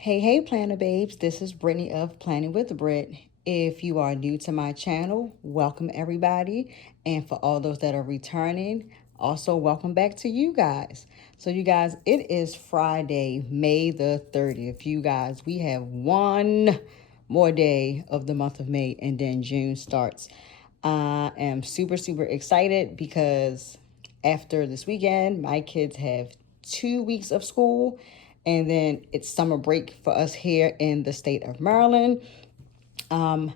Hey, Planner Babes. This is Brittany of Planning with Brit. If you are new to my channel, welcome everybody. And for all those that are returning, also welcome back to you guys. So you guys, it is Friday, May the 30th. You guys, we have one more day of the month of May and then June starts. I am super excited because after this weekend, my kids have 2 weeks of school and then it's summer break for us here in the state of Maryland. I'm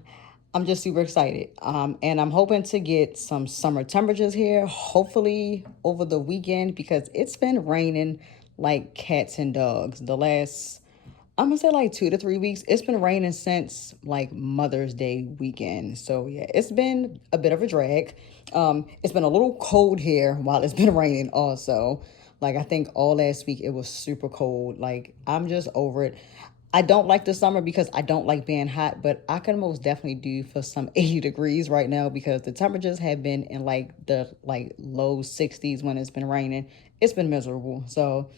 just super excited. And I'm hoping to get some summer temperatures here, hopefully over the weekend, because it's been raining like cats and dogs the last, I'm gonna say like 2 to 3 weeks. It's been raining since like Mother's Day weekend. So yeah, it's been a bit of a drag. It's been a little cold here while it's been raining also. Like I think all last week it was super cold. Like I'm just over it. I don't like the summer because I don't like being hot, but I can most definitely do for some 80 degrees right now because the temperatures have been in like the low 60s when it's been raining. It's been miserable. So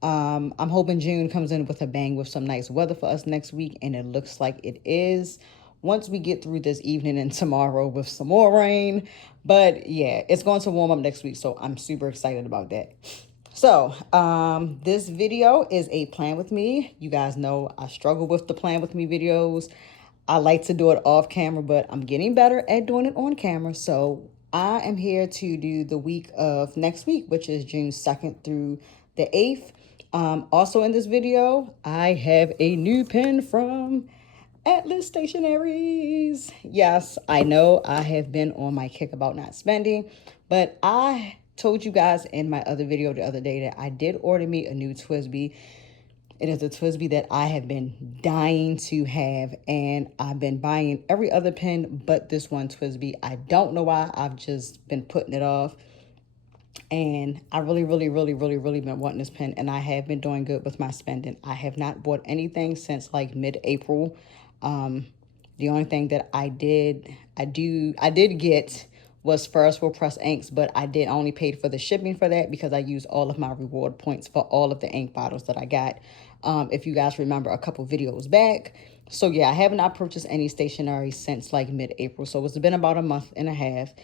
I'm hoping June comes in with a bang with some nice weather for us next week, and it looks like it is once we get through this evening and tomorrow with some more rain. But yeah, it's going to warm up next week, so I'm super excited about that. So, this video is a plan with me. You guys know I struggle with the plan with me videos. I like to do it off camera, but I'm getting better at doing it on camera. So I am here to do the week of next week, which is June 2nd through the 8th. Also in this video, I have a new pen from Atlas Stationaries. Yes, I know I have been on my kick about not spending, but I told you guys in my other video the other day that I did order me a new TWSBI. It is a TWSBI that I have been dying to have, and I've been buying every other pen but this one TWSBI. I don't know why. I've just been putting it off, and I really been wanting this pen, and I have been doing good with my spending. I have not bought anything since like mid-April. The only thing that I did get was Ferris press inks, but I did only pay for the shipping for that because I used all of my reward points for all of the ink bottles that I got. If you guys remember a couple videos back. So yeah, I have not purchased any stationery since like mid-April. So it's been about a month and a half.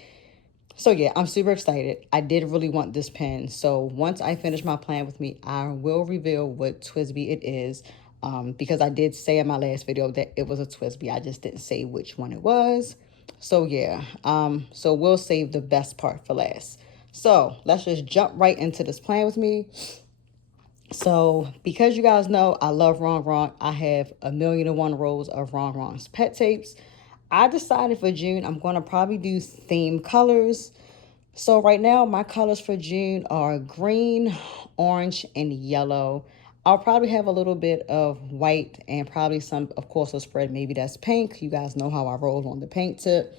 So yeah, I'm super excited. I did really want this pen. So once I finish my plan with me, I will reveal what TWSBI it is. Because I did say in my last video that it was a TWSBI. I just didn't say which one it was. So yeah, so we'll save the best part for last. So let's just jump right into this plan with me. So because you guys know I love Rongrong, I have 1,000,001 rolls of Rongrong's pet tapes. I decided for June I'm going to probably do theme colors. So right now my colors for June are green, orange, and yellow. I'll probably have a little bit of white and probably some, of course, a spread maybe that's pink. You guys know how I roll on the pink tip.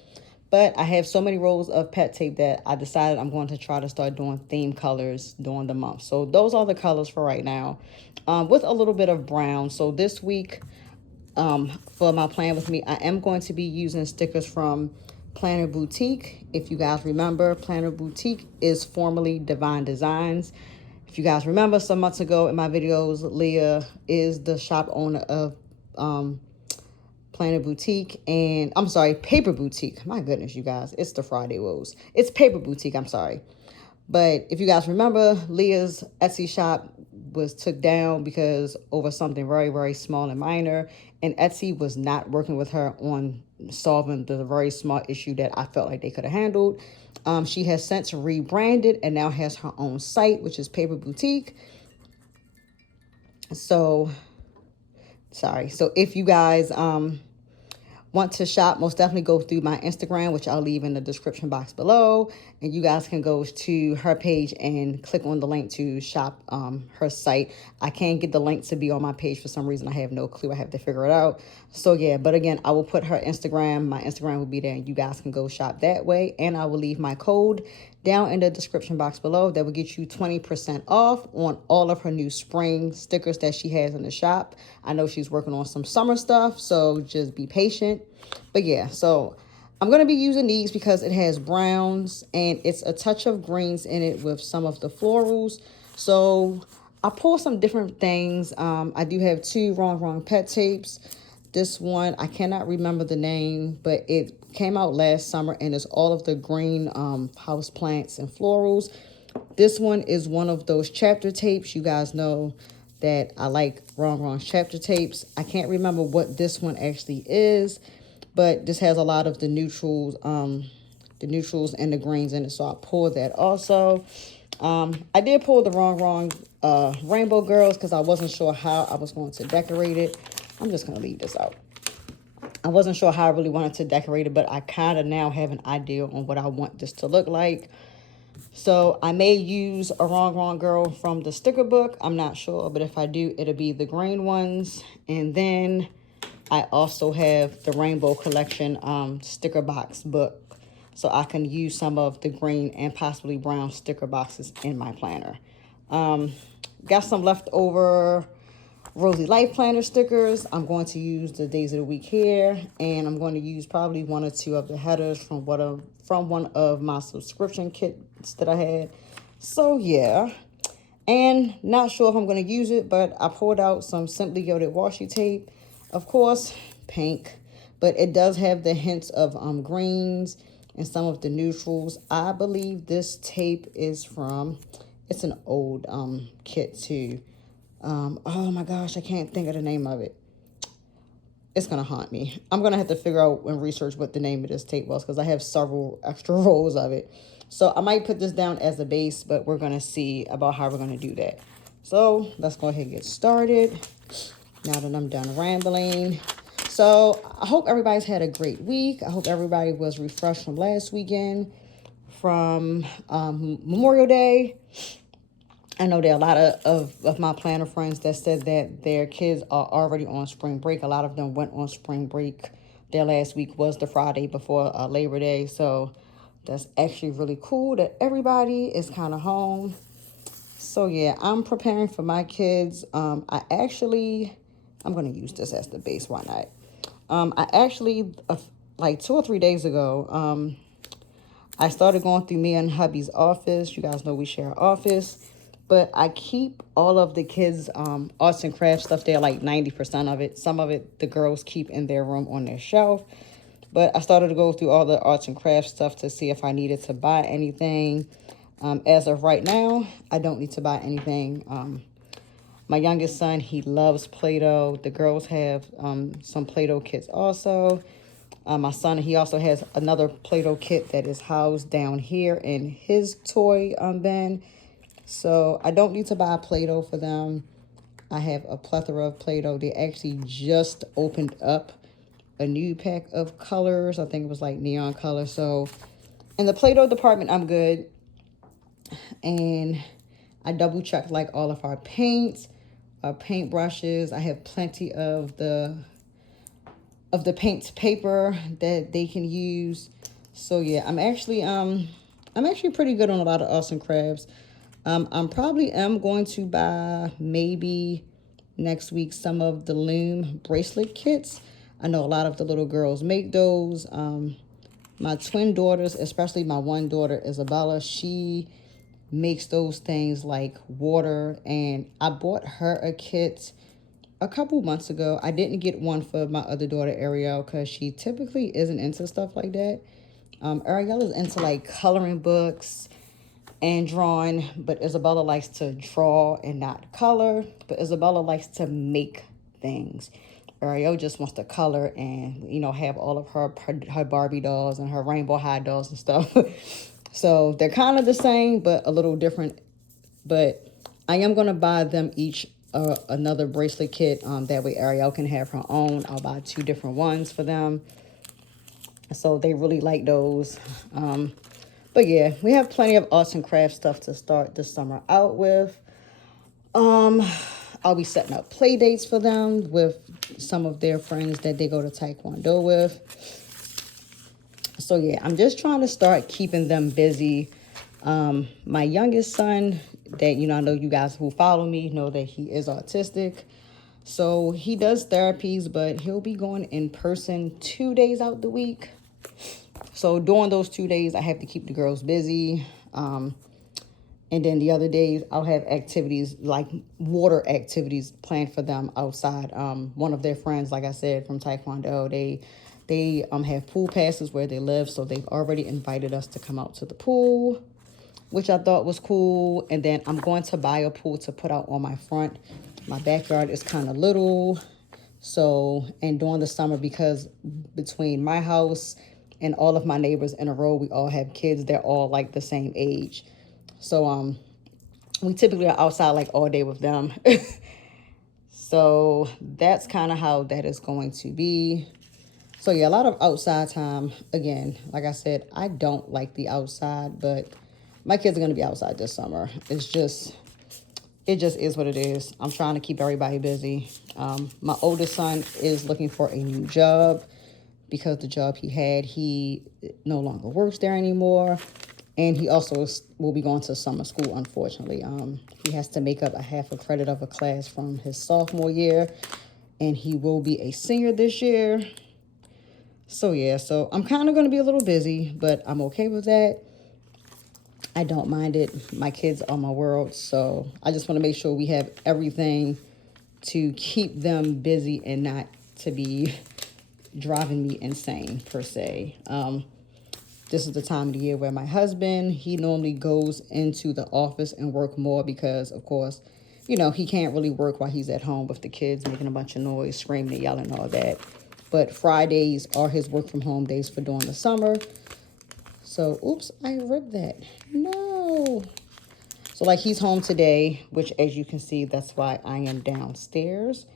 But I have so many rolls of pet tape that I decided I'm going to try to start doing theme colors during the month. So those are the colors for right now, with a little bit of brown. So this week, for my plan with me, I am going to be using stickers from Planner Boutique. If you guys remember, Planner Boutique is formerly Divine Designs. If you guys remember, some months ago in my videos, Leah is the shop owner of Planner Boutique, and I'm sorry, Paper Boutique. My goodness, you guys, it's the Friday woes. It's Paper Boutique, I'm sorry. But if you guys remember, Leah's Etsy shop was took down because over something very small and minor, and Etsy was not working with her on solving the very small issue that I felt like they could have handled. She has since rebranded and now has her own site, which is Paper Boutique. So sorry. So if you guys want to shop, most definitely go through my Instagram, which I'll leave in the description box below, and you guys can go to her page and click on the link to shop her site. I can't get the link to be on my page for some reason. I have no clue. I have to figure it out. So yeah, but again, I will put her Instagram. My Instagram will be there, and you guys can go shop that way, and I will leave my code down in the description box below. That will get you 20% off on all of her new spring stickers that she has in the shop. I know she's working on some summer stuff, so just be patient. But yeah, so I'm going to be using these because it has browns and it's a touch of greens in it with some of the florals. So I pulled some different things. I do have two Rongrong pet tapes. This one, I cannot remember the name, but it came out last summer, and it's all of the green house plants and florals. This one is one of those chapter tapes. You guys know that I like Rongrong's chapter tapes. I can't remember what this one actually is, but this has a lot of the neutrals and the greens in it, so I pulled that also. I did pull the Rongrong Rainbow Girls because I wasn't sure how I was going to decorate it. I'm just going to leave this out. I wasn't sure how I really wanted to decorate it, but I kind of now have an idea on what I want this to look like. So I may use a Rongrong Girl from the sticker book. I'm not sure, but if I do, it'll be the green ones. And then I also have the Rainbow Collection sticker box book. So I can use some of the green and possibly brown sticker boxes in my planner. Got some leftover Rosy Life Planner stickers. I'm going to use the days of the week here, and I'm going to use probably one or two of the headers from one of my subscription kits that I had. So yeah, and not sure if I'm going to use it, but I pulled out some Simply Gilded washi tape. Of course, pink, but it does have the hints of greens and some of the neutrals. I believe this tape is from, it's an old kit too. Oh my gosh, I can't think of the name of it. It's going to haunt me. I'm going to have to figure out and research what the name of this tape was because I have several extra rolls of it. So I might put this down as a base, but we're going to see about how we're going to do that. So let's go ahead and get started now that I'm done rambling. So I hope everybody's had a great week. I hope everybody was refreshed from last weekend, from Memorial Day. I know there are a lot of my planner friends that said that their kids are already on spring break. A lot of them went on spring break. Their last week was the Friday before Labor Day. So that's actually really cool that everybody is kind of home. So yeah, I'm preparing for my kids. I'm going to use this as the base. Why not? I actually, like 2 or 3 days ago, I started going through me and hubby's office. You guys know we share an office. But I keep all of the kids' arts and crafts stuff there, like 90% of it. Some of it the girls keep in their room on their shelf. But I started to go through all the arts and crafts stuff to see if I needed to buy anything. As of right now, I don't need to buy anything. My youngest son, he loves Play-Doh. The girls have some Play-Doh kits also. My son, he also has another Play-Doh kit that is housed down here in his toy bin. So I don't need to buy Play-Doh for them. I have a plethora of Play-Doh. They actually just opened up a new pack of colors. I think it was like neon color. So in the Play-Doh department, I'm good. And I double checked like all of our paints, our paint brushes. I have plenty of the paint paper that they can use. So yeah, I'm actually pretty good on a lot of arts and crafts. I'm probably going to buy maybe next week some of the loom bracelet kits. I know a lot of the little girls make those. My twin daughters, especially my one daughter, Isabella, she makes those things like water. And I bought her a kit a couple months ago. I didn't get one for my other daughter, Ariel, because she typically isn't into stuff like that. Ariel is into like coloring books and drawing, but Isabella likes to draw and not color. But Isabella likes to make things. Ariel just wants to color and, you know, have all of her Barbie dolls and her Rainbow High dolls and stuff. So they're kind of the same, but a little different. But I am going to buy them each another bracelet kit. That way Ariel can have her own. I'll buy 2 different ones for them. So they really like those. But yeah, we have plenty of arts and crafts stuff to start the summer out with. I'll be setting up play dates for them with some of their friends that they go to Taekwondo with. So yeah, I'm just trying to start keeping them busy. My youngest son, that, you know, I know you guys who follow me know that he is autistic. So he does therapies, but he'll be going in person 2 days out the week. So during those 2 days, I have to keep the girls busy. And then the other days, I'll have activities like water activities planned for them outside. One of their friends, like I said, from Taekwondo, they have pool passes where they live, so they've already invited us to come out to the pool, which I thought was cool. And then I'm going to buy a pool to put out on my front. My backyard is kind of little, so, and during the summer, because between my house and all of my neighbors in a row, we all have kids. They're all like the same age. So we typically are outside like all day with them. So that's kind of how that is going to be. So yeah, a lot of outside time. Again, like I said, I don't like the outside, but my kids are going to be outside this summer. It just is what it is. I'm trying to keep everybody busy. My oldest son is looking for a new job because the job he had, he no longer works there anymore. And he also will be going to summer school, unfortunately. He has to make up a half a credit of a class from his sophomore year, and he will be a senior this year. So, yeah, so I'm kind of going to be a little busy, but I'm okay with that. I don't mind it. My kids are my world, so I just want to make sure we have everything to keep them busy and not to be driving me insane, per se. This is the time of the year where my husband, he normally goes into the office and work more because, of course, you know, he can't really work while he's at home with the kids making a bunch of noise, screaming and yelling and all that. But Fridays are his work from home days for during the summer. So, oops, I ripped that. No. So, like, he's home today, which, as you can see, that's why I am downstairs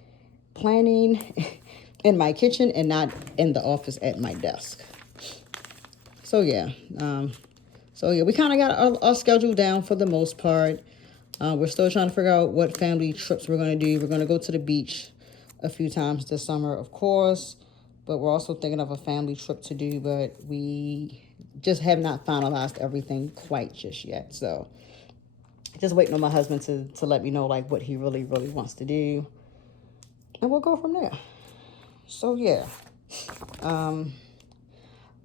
planning in my kitchen and not in the office at my desk. So, yeah. We kind of got our schedule down for the most part. We're still trying to figure out what family trips we're going to do. We're going to go to the beach a few times this summer, of course. But we're also thinking of a family trip to do. But we just have not finalized everything quite just yet. So, just waiting on my husband to let me know, like, what he really, really wants to do. And we'll go from there. So, yeah.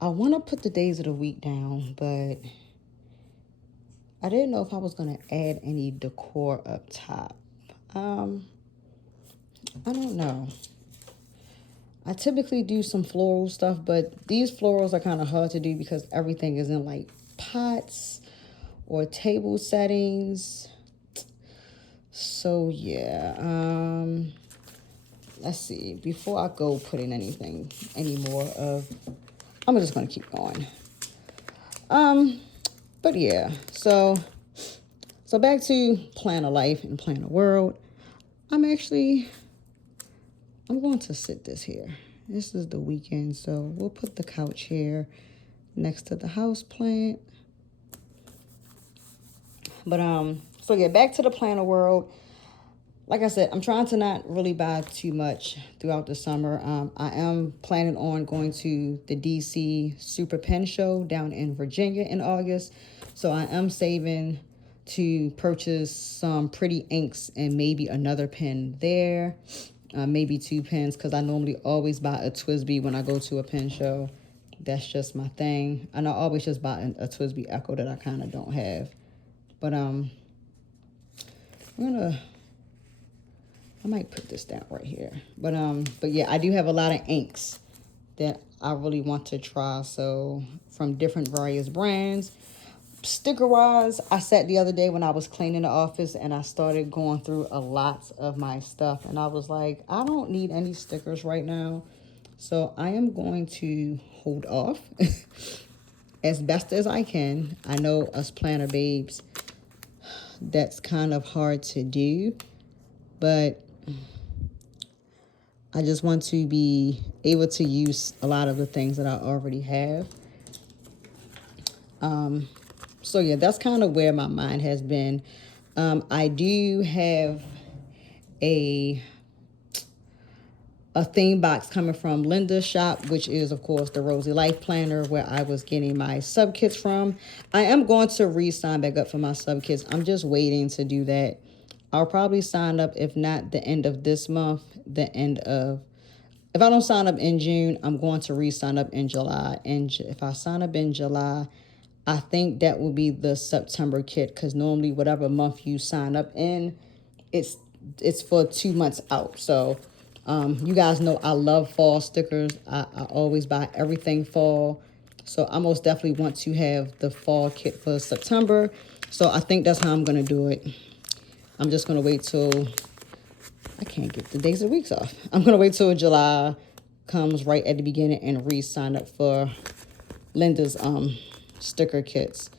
I want to put the days of the week down, but I didn't know if I was going to add any decor up top. I don't know. I typically do some floral stuff, but these florals are kind of hard to do because everything is in like pots or table settings. So, yeah. Let's see. Before I go putting any more of... I'm just going to keep going. But yeah, so back to plan a life and plan a world. I'm going to sit this here. This is the weekend, so we'll put the couch here next to the house plant. But, so yeah, back to the planner world. Like I said, I'm trying to not really buy too much throughout the summer. I am planning on going to the DC Super Pen Show down in Virginia in August. So I am saving to purchase some pretty inks and maybe another pen there. Maybe 2 pens, because I normally always buy a TWSBI when I go to a pen show. That's just my thing. And I always just buy a TWSBI Echo that I kind of don't have. But I might put this down right here. But yeah, I do have a lot of inks that I really want to try. So from different various brands. Sticker-wise, I sat the other day when I was cleaning the office and I started going through a lot of my stuff. And I was like, I don't need any stickers right now. So I am going to hold off as best as I can. I know us planner babes, that's kind of hard to do. But I just want to be able to use a lot of the things that I already have. So yeah, that's kind of where my mind has been. I do have a theme box coming from Linda's shop, which is, of course, the Rosy Life Planner, where I was getting my sub kits from. I am going to re-sign back up for my sub kits. I'm just waiting to do that. I'll probably sign up, if not the end of this month, if I don't sign up in June, I'm going to re-sign up in July. And if I sign up in July, I think that will be the September kit, because normally whatever month you sign up in, it's it's for 2 months out. So you guys know I love fall stickers. I always buy everything fall. So I most definitely want to have the fall kit for September. So I think that's how I'm going to do it. I'm just going to wait till, I can't get the days of the weeks off. I'm going to wait till July comes right at the beginning and re-sign up for Linda's sticker kits.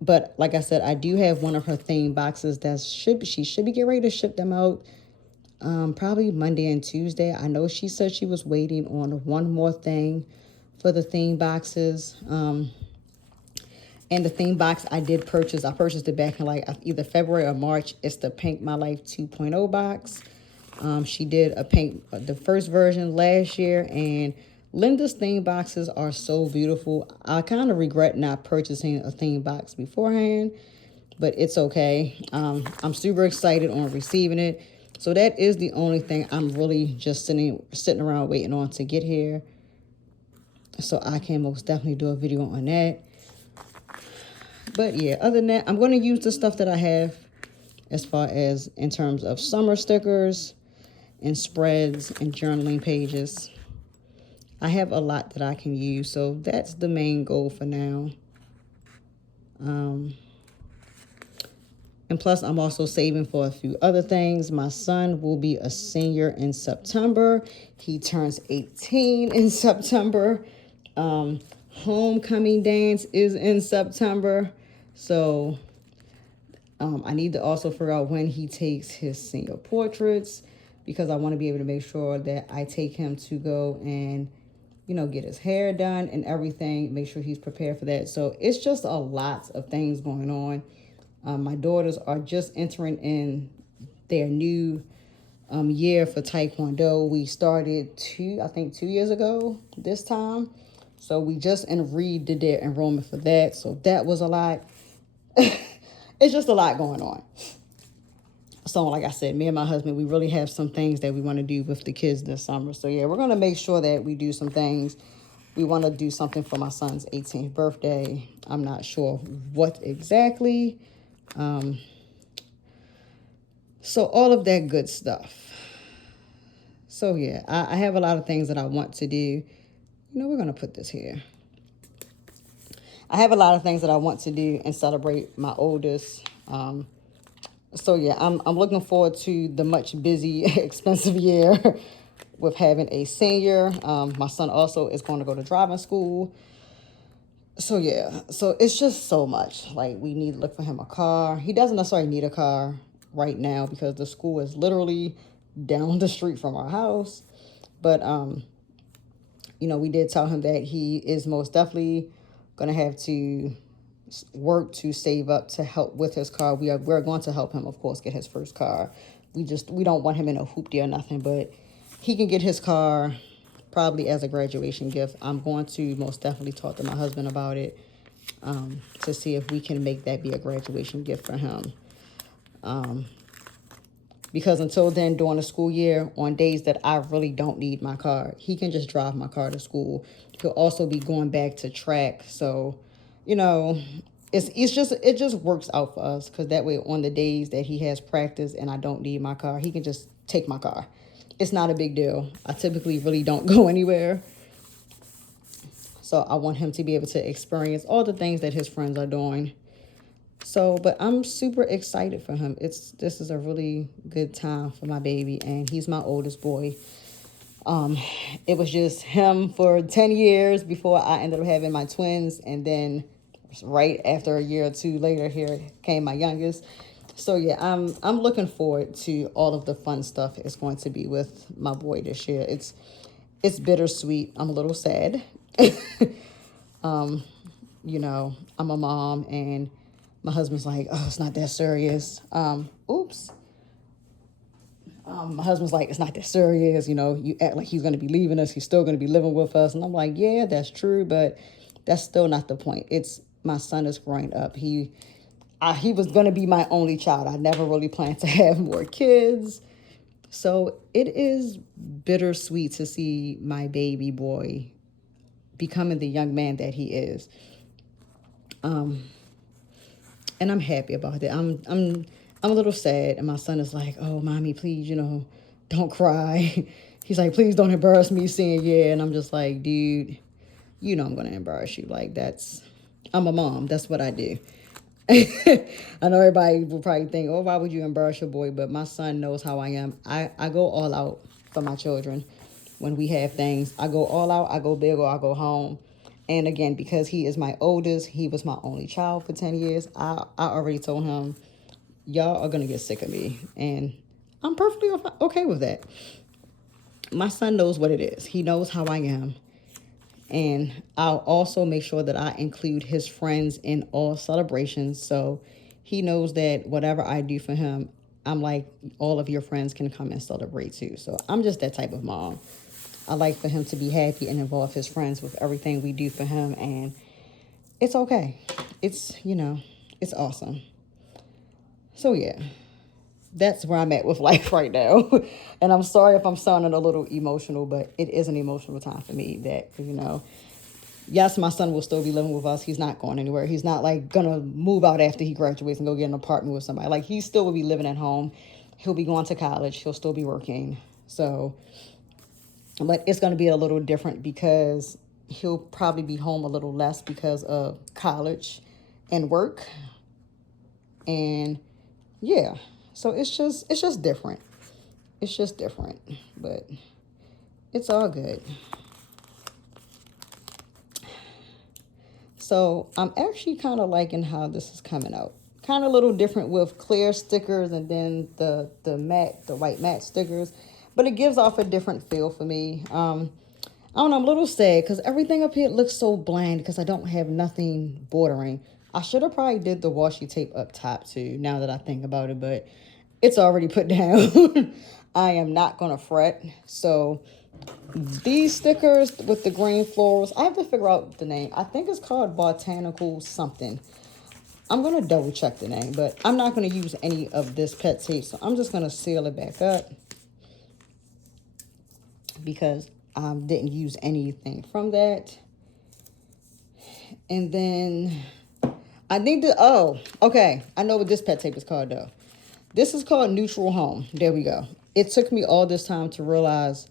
But like I said, I do have one of her theme boxes that she should be getting ready to ship them out probably Monday and Tuesday. I know she said she was waiting on one more thing for the theme boxes. And the theme box I did purchase, I purchased it back in like either February or March. It's the Paint My Life 2.0 box. She did a paint the first version last year, and Linda's theme boxes are so beautiful. I kind of regret not purchasing a theme box beforehand, but it's okay. I'm super excited on receiving it. So that is the only thing I'm really just sitting around waiting on to get here. So I can most definitely do a video on that. But yeah, other than that, I'm going to use the stuff that I have as far as in terms of summer stickers and spreads and journaling pages. I have a lot that I can use, so that's the main goal for now. And plus, I'm also saving for a few other things. My son will be a senior in September. He turns 18 in September. Homecoming dance is in September. So I need to also figure out when he takes his senior portraits, because I want to be able to make sure that I take him to go and, you know, get his hair done and everything, make sure he's prepared for that. So it's just a lot of things going on. My daughters are just entering in their new year for Taekwondo. We started 2 years ago this time. So we just redid their enrollment for that. So that was a lot. It's just a lot going on. So like I said, me and my husband, we really have some things that we want to do with the kids this summer. So yeah, we're going to make sure that we do some things. We want to do something for my son's 18th birthday. I'm not sure what exactly. So all of that good stuff. So yeah, I have a lot of things that I want to do. You know, we're going to put this here. I have a lot of things that I want to do and celebrate my oldest. So yeah, I'm looking forward to the much busy, expensive year with having a senior. My son also is going to go to driving school. So yeah, so it's just so much. Like, we need to look for him a car. He doesn't necessarily need a car right now because the school is literally down the street from our house. But you know, we did tell him that he is most definitely going to have to work to save up to help with his car. We're going to help him, of course, get his first car. We don't want him in a hoopty or nothing, but he can get his car probably as a graduation gift. I'm going to most definitely talk to my husband about it to see if we can make that be a graduation gift for him. Because until then, during the school year, on days that I really don't need my car, he can just drive my car to school. He'll also be going back to track. So, you know, it just works out for us, because that way on the days that he has practice and I don't need my car, he can just take my car. It's not a big deal. I typically really don't go anywhere. So I want him to be able to experience all the things that his friends are doing. So, but I'm super excited for him. This is a really good time for my baby, and he's my oldest boy. It was just him for 10 years before I ended up having my twins, and then right after a year or two later, here came my youngest. So yeah, I'm looking forward to all of the fun stuff it's going to be with my boy this year. It's bittersweet. I'm a little sad. You know, I'm a mom, and my husband's like, oh, it's not that serious. Oops. My husband's like, it's not that serious. You know, you act like he's going to be leaving us. He's still going to be living with us. And I'm like, yeah, that's true. But that's still not the point. It's my son is growing up. He was going to be my only child. I never really planned to have more kids. So it is bittersweet to see my baby boy becoming the young man that he is. And I'm happy about that. I'm a little sad, and my son is like, "Oh, mommy, please, don't cry." He's like, "Please don't embarrass me saying yeah." And I'm just like, "Dude, I'm gonna embarrass you. Like I'm a mom. That's what I do." I know everybody will probably think, "Oh, why would you embarrass your boy?" But my son knows how I am. I go all out for my children. When we have things, I go all out. I go big or I go home. And again, because he is my oldest, he was my only child for 10 years. I already told him, y'all are going to get sick of me. And I'm perfectly okay with that. My son knows what it is. He knows how I am. And I'll also make sure that I include his friends in all celebrations. So he knows that whatever I do for him, I'm like, all of your friends can come and celebrate too. So I'm just that type of mom. I like for him to be happy and involve his friends with everything we do for him. And it's okay. It's awesome. So yeah, that's where I'm at with life right now. And I'm sorry if I'm sounding a little emotional, but it is an emotional time for me yes, my son will still be living with us. He's not going anywhere. He's not like gonna move out after he graduates and go get an apartment with somebody. Like he still will be living at home. He'll be going to college. He'll still be working. So, but it's gonna be a little different because he'll probably be home a little less because of college and work. And yeah, so it's just different. It's just different, but it's all good. So I'm actually kind of liking how this is coming out. Kind of a little different with clear stickers and then the white matte stickers, but it gives off a different feel for me. I don't know, I'm a little sad because everything up here looks so bland because I don't have nothing bordering. I should have probably did the washi tape up top too, now that I think about it, but it's already put down. I am not going to fret. So these stickers with the green florals, I have to figure out the name. I think it's called Botanical something. I'm going to double check the name, but I'm not going to use any of this pet tape. So I'm just going to seal it back up because I didn't use anything from that. And then I think okay. I know what this pet tape is called though. This is called Neutral Home. There we go. It took me all this time to realize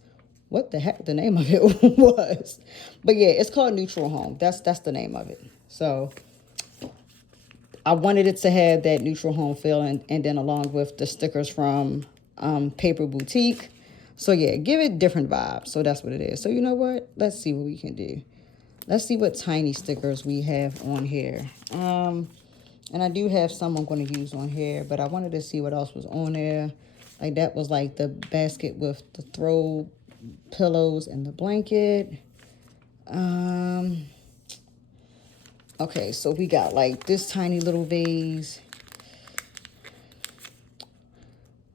what the heck the name of it was. But yeah, it's called Neutral Home. That's the name of it. So I wanted it to have that neutral home feel and then along with the stickers from Paper Boutique. So yeah, give it different vibes. So that's what it is. So you know what? Let's see what we can do. Let's see what tiny stickers we have on here. And I do have some I'm going to use on here, but I wanted to see what else was on there. Like that was like the basket with the throw pillows and the blanket. Okay, so we got like this tiny little vase.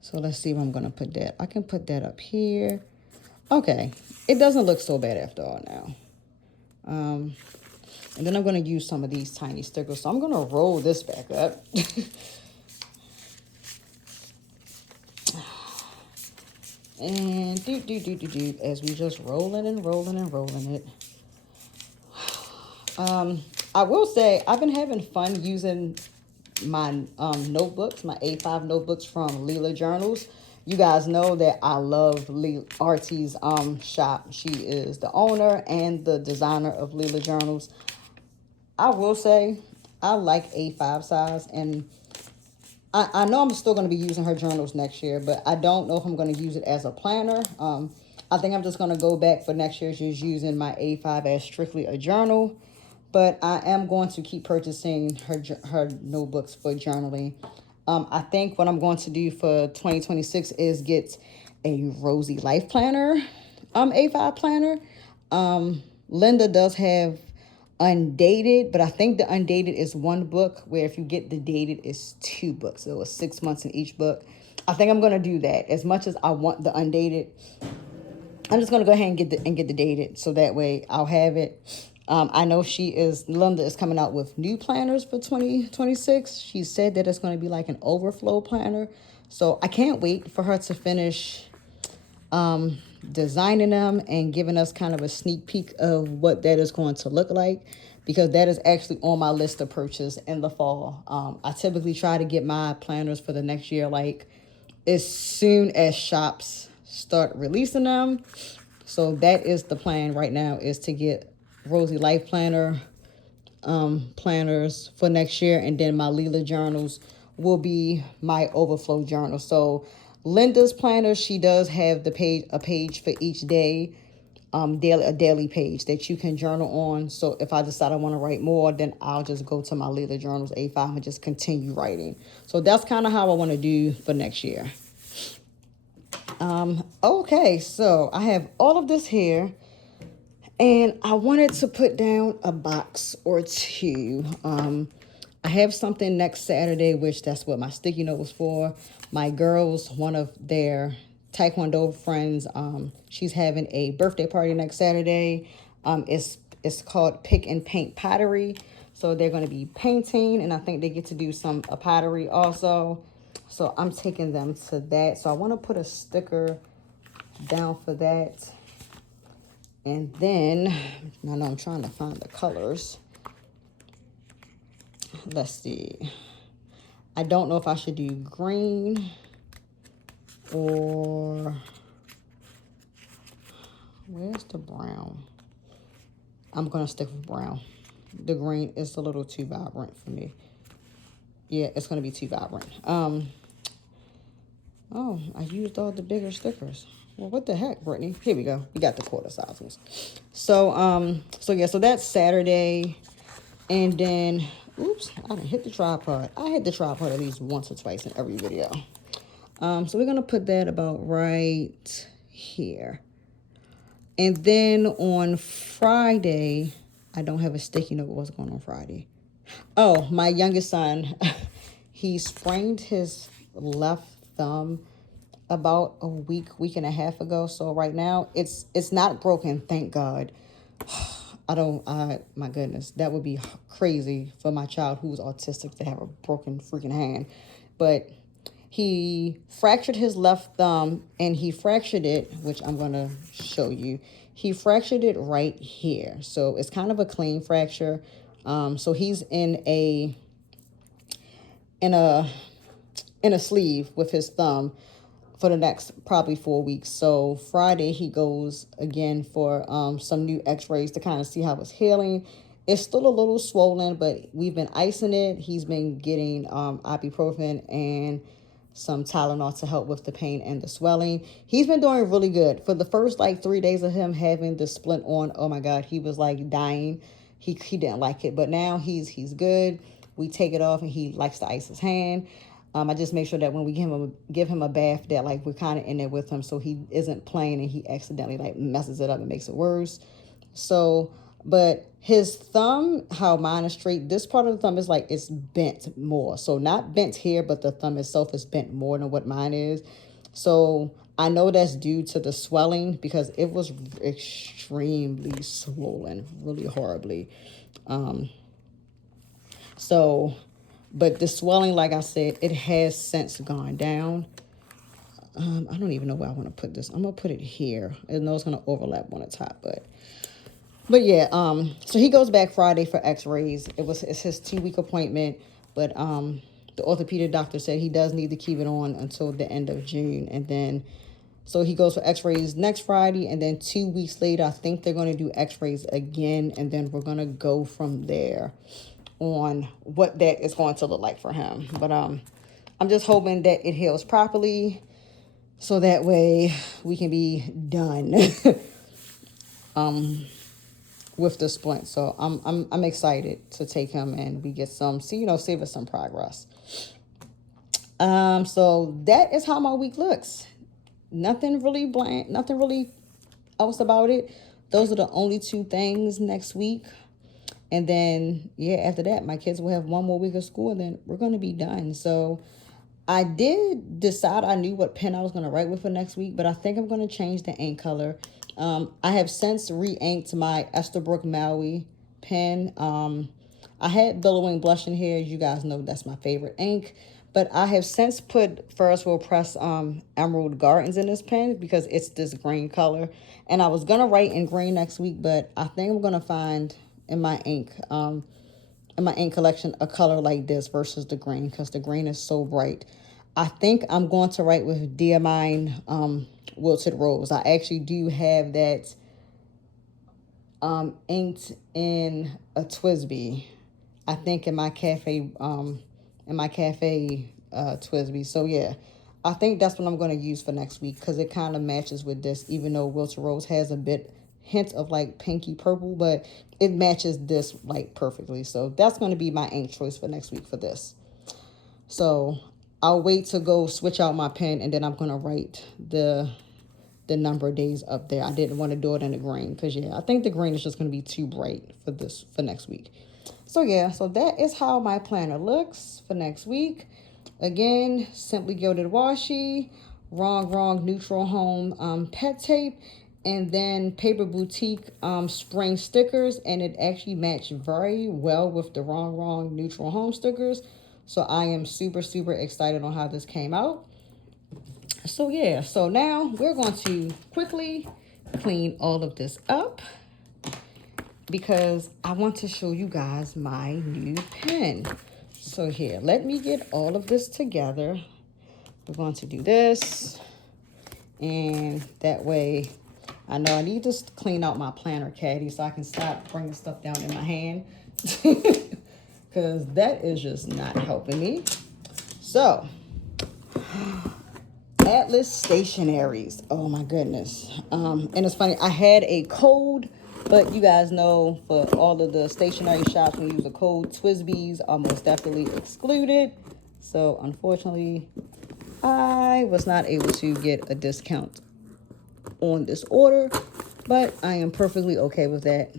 So let's see if I'm going to put that. I can put that up here. Okay, it doesn't look so bad after all now. And then I'm going to use some of these tiny stickers. So I'm going to roll this back up. And as we just rolling and rolling and rolling it. I will say I've been having fun using my notebooks, my A5 notebooks from Leelajournals. You guys know that I love Artie's shop. She is the owner and the designer of Leelajournals. I will say I like A5 size, and I know I'm still going to be using her journals next year, but I don't know if I'm going to use it as a planner. I think I'm just going to go back for next year just using my A5 as strictly a journal. But I am going to keep purchasing her notebooks for journaling. I think what I'm going to do for 2026 is get a Rosy Life Planner, A5 planner. Linda does have undated, but I think the undated is one book, where if you get the dated, it's 2 books. So it's 6 months in each book. I think I'm going to do that. As much as I want the undated, I'm just going to go ahead and get the dated, so that way I'll have it. I know Linda is coming out with new planners for 2026. She said that it's going to be like an overflow planner. So I can't wait for her to finish designing them and giving us kind of a sneak peek of what that is going to look like. because that is actually on my list to purchase in the fall. I typically try to get my planners for the next year like as soon as shops start releasing them. So that is the plan right now, is to get Rosy Life Planner planners for next year, and then my Leelajournals will be my overflow journal. So Linda's planner, she does have a page for each day, a daily page that you can journal on. So if I decide I want to write more, then I'll just go to my Leelajournals A5 and just continue writing. So that's kind of how I want to do for next year. Okay, so I have all of this here, and I wanted to put down a box or two. I have something next Saturday, which that's what my sticky note was for. My girls, one of their Taekwondo friends, she's having a birthday party next Saturday. It's called Pick and Paint Pottery. So they're going to be painting, and I think they get to do some pottery also. So I'm taking them to that. So I want to put a sticker down for that. And then, I know I'm trying to find the colors. Let's see. I don't know if I should do green or where's the brown? I'm going to stick with brown. The green is a little too vibrant for me. Yeah, it's going to be too vibrant. Oh, I used all the bigger stickers. Well, what the heck, Brittany? Here we go. We got the quarter size ones. So that's Saturday. And then, oops, I didn't hit the tripod. I hit the tripod at least once or twice in every video. So we're going to put that about right here. And then on Friday, I don't have a sticky note. What's going on Friday? Oh, my youngest son, he sprained his left thumb about a week and a half ago. So right now it's not broken, thank God. My goodness, that would be crazy for my child who's autistic to have a broken freaking hand. But he fractured his left thumb, and he fractured it, which I'm going to show you. He fractured it right here. So it's kind of a clean fracture. So he's in a sleeve with his thumb for the next probably 4 weeks. So Friday he goes again for some new x-rays to kind of see how it's healing. It's still a little swollen, but we've been icing it. He's been getting ibuprofen and some Tylenol to help with the pain and the swelling. He's been doing really good. For the first like 3 days of him having the splint on, oh my God, he was like dying. He didn't like it, but now he's good. We take it off and he likes to ice his hand. I just make sure that when we give him a bath, that like we're kind of in there with him, so he isn't playing and he accidentally like messes it up and makes it worse. So, but his thumb, how mine is straight, this part of the thumb is like it's bent more. So not bent here, but the thumb itself is bent more than what mine is. So I know that's due to the swelling because it was extremely swollen, really horribly. But the swelling, like I said, it has since gone down. I don't even know where I want to put this. I'm going to put it here. I know it's going to overlap on the top, but yeah, so he goes back Friday for x-rays. It's his 2-week appointment, but the orthopedic doctor said he does need to keep it on until the end of June. And then, so he goes for x-rays next Friday, and then 2 weeks later, I think they're going to do x-rays again, and then we're going to go from there on what that is going to look like for him. But I'm just hoping that it heals properly so that way we can be done with the splint. So I'm excited to take him and we get save us some progress. So that is how my week looks. Nothing really bland, nothing really else about it. Those are the only 2 things next week. And then, yeah, after that, my kids will have 1 more week of school, and then we're going to be done. So I did decide I knew what pen I was going to write with for next week, but I think I'm going to change the ink color. I have since re-inked my Esterbrook Maui pen. I had Billowing blush in here. As you guys know, that's my favorite ink. But I have since put Ferris Will Press Emerald Gardens in this pen because it's this green color. And I was going to write in green next week, but I think I'm going to find in my ink collection a color like this versus the green, because the green is so bright. I think I'm going to write with Dear Mine Wilted Rose. I actually do have that inked in a TWSBI. I think in my cafe TWSBI. So yeah, I think that's what I'm going to use for next week, because it kind of matches with this, even though Wilted Rose has a hint of like pinky purple, but it matches this like perfectly. So that's going to be my ink choice for next week for this. So I'll wait to go switch out my pen, and then I'm going to write the number of days up there. I didn't want to do it in the green, because yeah, I think the green is just going to be too bright for next week. So yeah, so that is how my planner looks for next week. Again, Simply Gilded Washi, Rongrong Neutral Home pet tape, and then Paper Boutique spring stickers, and it actually matched very well with the Rongrong Neutral Home stickers. So I am super, super excited on how this came out. So yeah, so now we're going to quickly clean all of this up, because I want to show you guys my new pen. So here, let me get all of this together. We're going to do this, and that way I know I need to clean out my planner caddy so I can stop bringing stuff down in my hand, because that is just not helping me. So Atlas Stationaries. Oh my goodness. And it's funny, I had a code, but you guys know for all of the stationery shops, when you use a code, TWSBIs are most definitely excluded. So unfortunately, I was not able to get a discount on this order, but I am perfectly okay with that.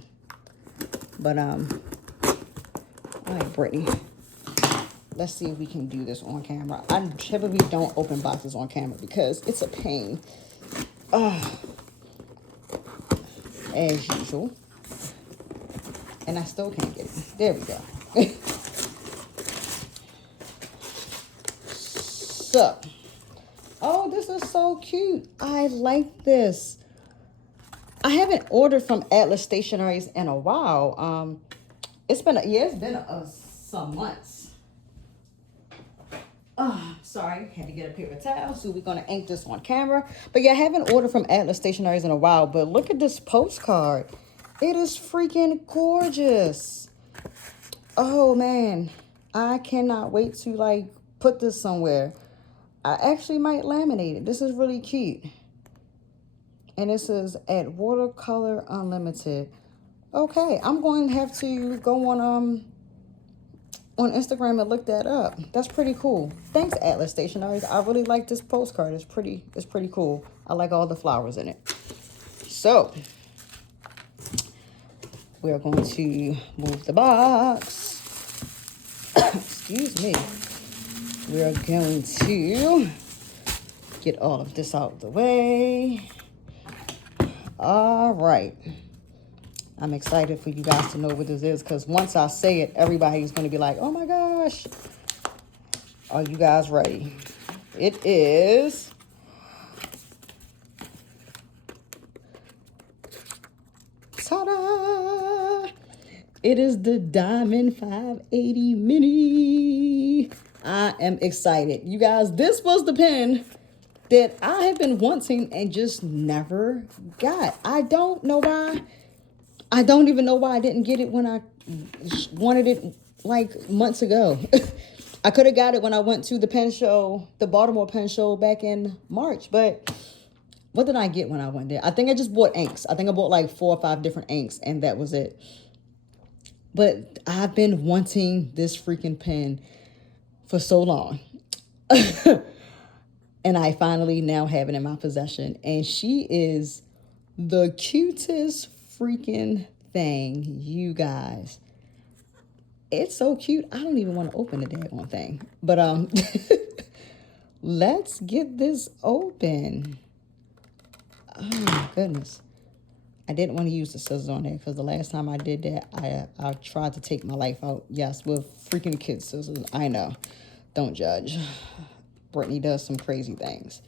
But all right, Brittany, let's see if we can do this on camera. I typically don't open boxes on camera because it's a pain. As usual. And I still can't get it. There we go. So, oh, this is so cute. I like this. I haven't ordered from Atlas Stationaries in a while. It's been some months. Sorry, had to get a paper towel, so we're gonna ink this on camera. But yeah, I haven't ordered from Atlas Stationaries in a while, but look at this postcard. It is freaking gorgeous. Oh man, I cannot wait to like put this somewhere. I actually might laminate it. This is really cute. And this is at Watercolor Unlimited. Okay, I'm going to have to go on Instagram and look that up. That's pretty cool. Thanks, Atlas Stationaries. I really like this postcard. It's pretty cool. I like all the flowers in it. So we're going to move the box. Excuse me. We're going to get all of this out of the way. All right. I'm excited for you guys to know what this is, because once I say it, everybody's going to be like, oh my gosh. Are you guys ready? It is ta-da! It is the Diamond 580 Mini. I am excited. You guys, this was the pen that I have been wanting and just never got. I don't know why. I don't even know why I didn't get it when I wanted it like months ago. I could have got it when I went to the pen show, the Baltimore pen show back in March. But what did I get when I went there? I think I just bought inks. I think I bought like 4 or 5 different inks, and that was it. But I've been wanting this freaking pen for so long. And I finally now have it in my possession. And she is the cutest freaking thing, you guys. It's so cute. I don't even want to open the daggone thing. But let's get this open. Oh my goodness. I didn't want to use the scissors on there because the last time I did that, I tried to take my life out. Yes, with freaking kid scissors. I know. Don't judge. Brittany does some crazy things.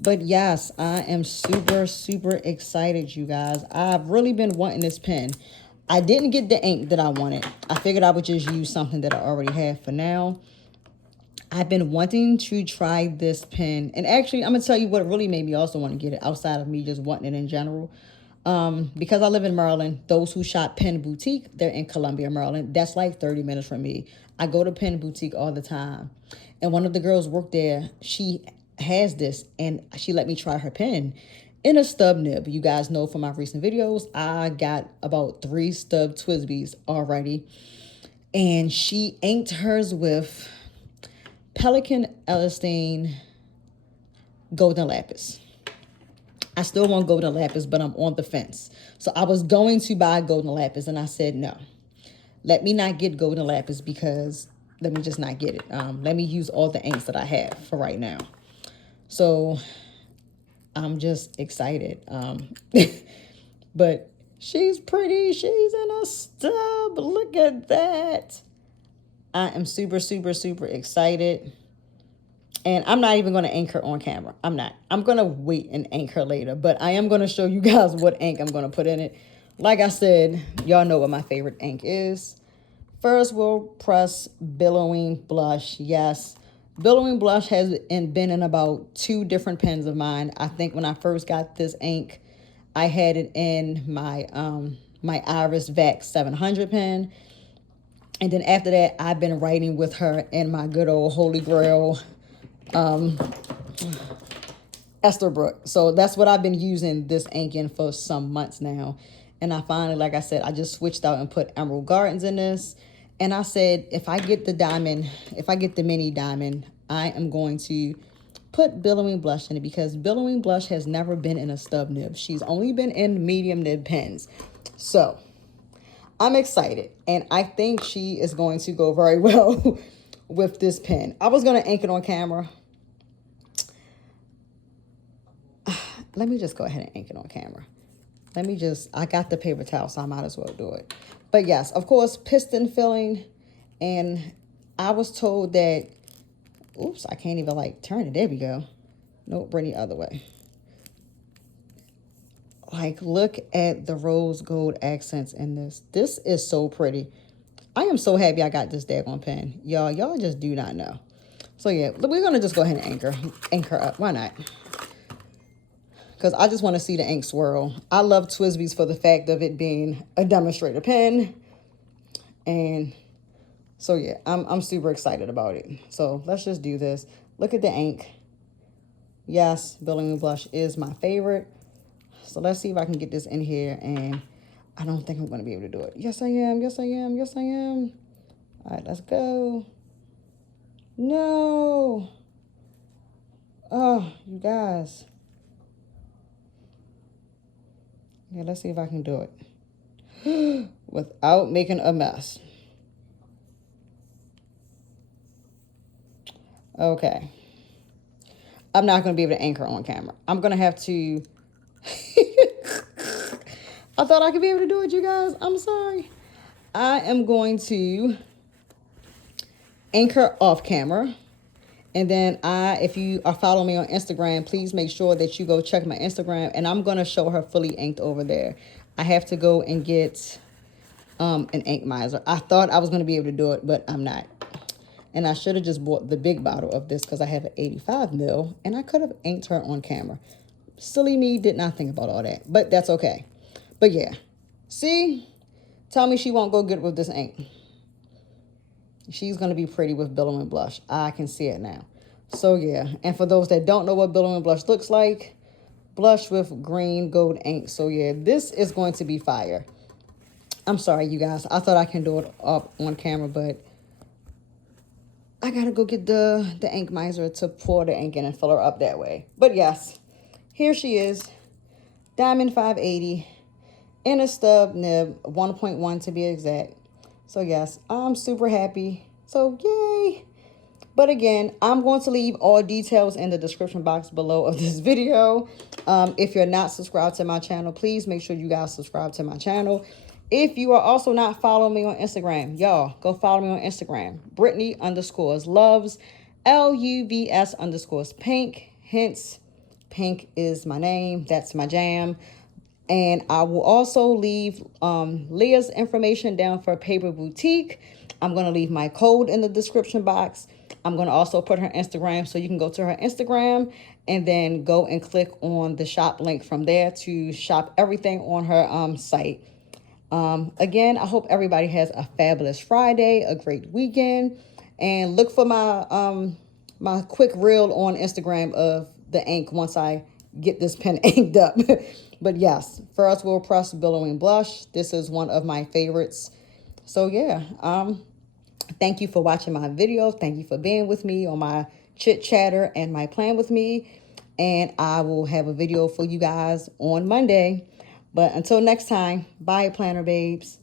But yes, I am super, super excited, you guys. I've really been wanting this pen. I didn't get the ink that I wanted. I figured I would just use something that I already have for now. I've been wanting to try this pen. And actually, I'm going to tell you what really made me also want to get it outside of me just wanting it in general. Because I live in Maryland, those who shop Pen Boutique, they're in Columbia, Maryland. That's like 30 minutes from me. I go to Pen Boutique all the time. And one of the girls work there. She has this, and she let me try her pen in a stub nib. You guys know from my recent videos, I got about 3 stub TWSBIs already. And she inked hers with Pelican Elastane Golden Lapis. I still want Golden Lapis, but I'm on the fence. So I was going to buy Golden Lapis, and I said, no. Let me not get Golden Lapis because let me just not get it. Let me use all the inks that I have for right now. So I'm just excited. But she's pretty. She's in a stub. Look at that. I am super, super, super excited. And I'm not even going to ink her on camera. I'm not. I'm going to wait and ink her later. But I am going to show you guys what ink I'm going to put in it. Like I said, y'all know what my favorite ink is. Ferris Wheel Press Billowing Blush. Yes. Billowing Blush has been in about 2 different pens of mine. I think when I first got this ink, I had it in my my Iris Vax 700 pen. And then after that, I've been writing with her in my good old Holy Grail Esterbrook. So that's what I've been using this ink in for some months now. And I finally, like I said, I just switched out and put Emerald Gardens in this. And I said, if I get the diamond, if I get the mini diamond, I am going to put Billowing Blush in it because Billowing Blush has never been in a stub nib. She's only been in medium nib pens. So I'm excited. And I think she is going to go very well with this pen. I was going to ink it on camera. Let me just go ahead and ink it on camera. I got the paper towel, so I might as well do it. But yes, of course, piston filling. And I was told that, oops, I can't even like turn it. There we go. Nope, bring the other way. Like, look at the rose gold accents in this. This is so pretty. I am so happy I got this daggone pen. Y'all just do not know. So yeah, we're going to just go ahead and ink her up. Why not? Because I just want to see the ink swirl. I love TWSBIs for the fact of it being a demonstrator pen. And so yeah, I'm super excited about it. So let's just do this. Look at the ink. Yes, Billowing Blush is my favorite. So let's see if I can get this in here. And I don't think I'm going to be able to do it. Yes, I am. Yes, I am. Yes, I am. All right, let's go. No. Oh, you guys. Yeah, let's see if I can do it without making a mess. Okay. I'm not going to be able to anchor on camera. I'm going to have to... I thought I could be able to do it, you guys. I'm sorry. I am going to anchor off camera. And then if you are following me on Instagram, please make sure that you go check my Instagram. And I'm going to show her fully inked over there. I have to go and get an ink miser. I thought I was going to be able to do it, but I'm not. And I should have just bought the big bottle of this because I have an 85 mil. And I could have inked her on camera. Silly me, did not think about all that. But that's okay. But yeah. See? Tell me she won't go good with this ink. She's going to be pretty with Billowing Blush. I can see it now. So, yeah. And for those that don't know what Billowing Blush looks like, blush with green gold ink. So, yeah, this is going to be fire. I'm sorry, you guys. I thought I can do it up on camera, but I got to go get the ink miser to pour the ink in and fill her up that way. But, yes, here she is. Diamond 580 in a stub nib, 1.1 to be exact. So, yes, I'm super happy. So, yay. But again, I'm going to leave all details in the description box below of this video. If you're not subscribed to my channel, please make sure you guys subscribe to my channel. If you are also not following me on Instagram, y'all, go follow me on Instagram. Brittany_loves, LUVS_pink. Hence, pink is my name. That's my jam. And I will also leave Leah's information down for Paper Boutique. I'm going to leave my code in the description box. I'm going to also put her Instagram, so you can go to her Instagram and then go and click on the shop link from there to shop everything on her site. Again, I hope everybody has a fabulous Friday, a great weekend, and look for my quick reel on Instagram of the ink once I get this pen inked up. But yes, Ferris Wheel Press Billowing Blush. This is one of my favorites. So yeah, thank you for watching my video. Thank you for being with me on my chit chatter and my plan with me. And I will have a video for you guys on Monday. But until next time, bye, planner babes.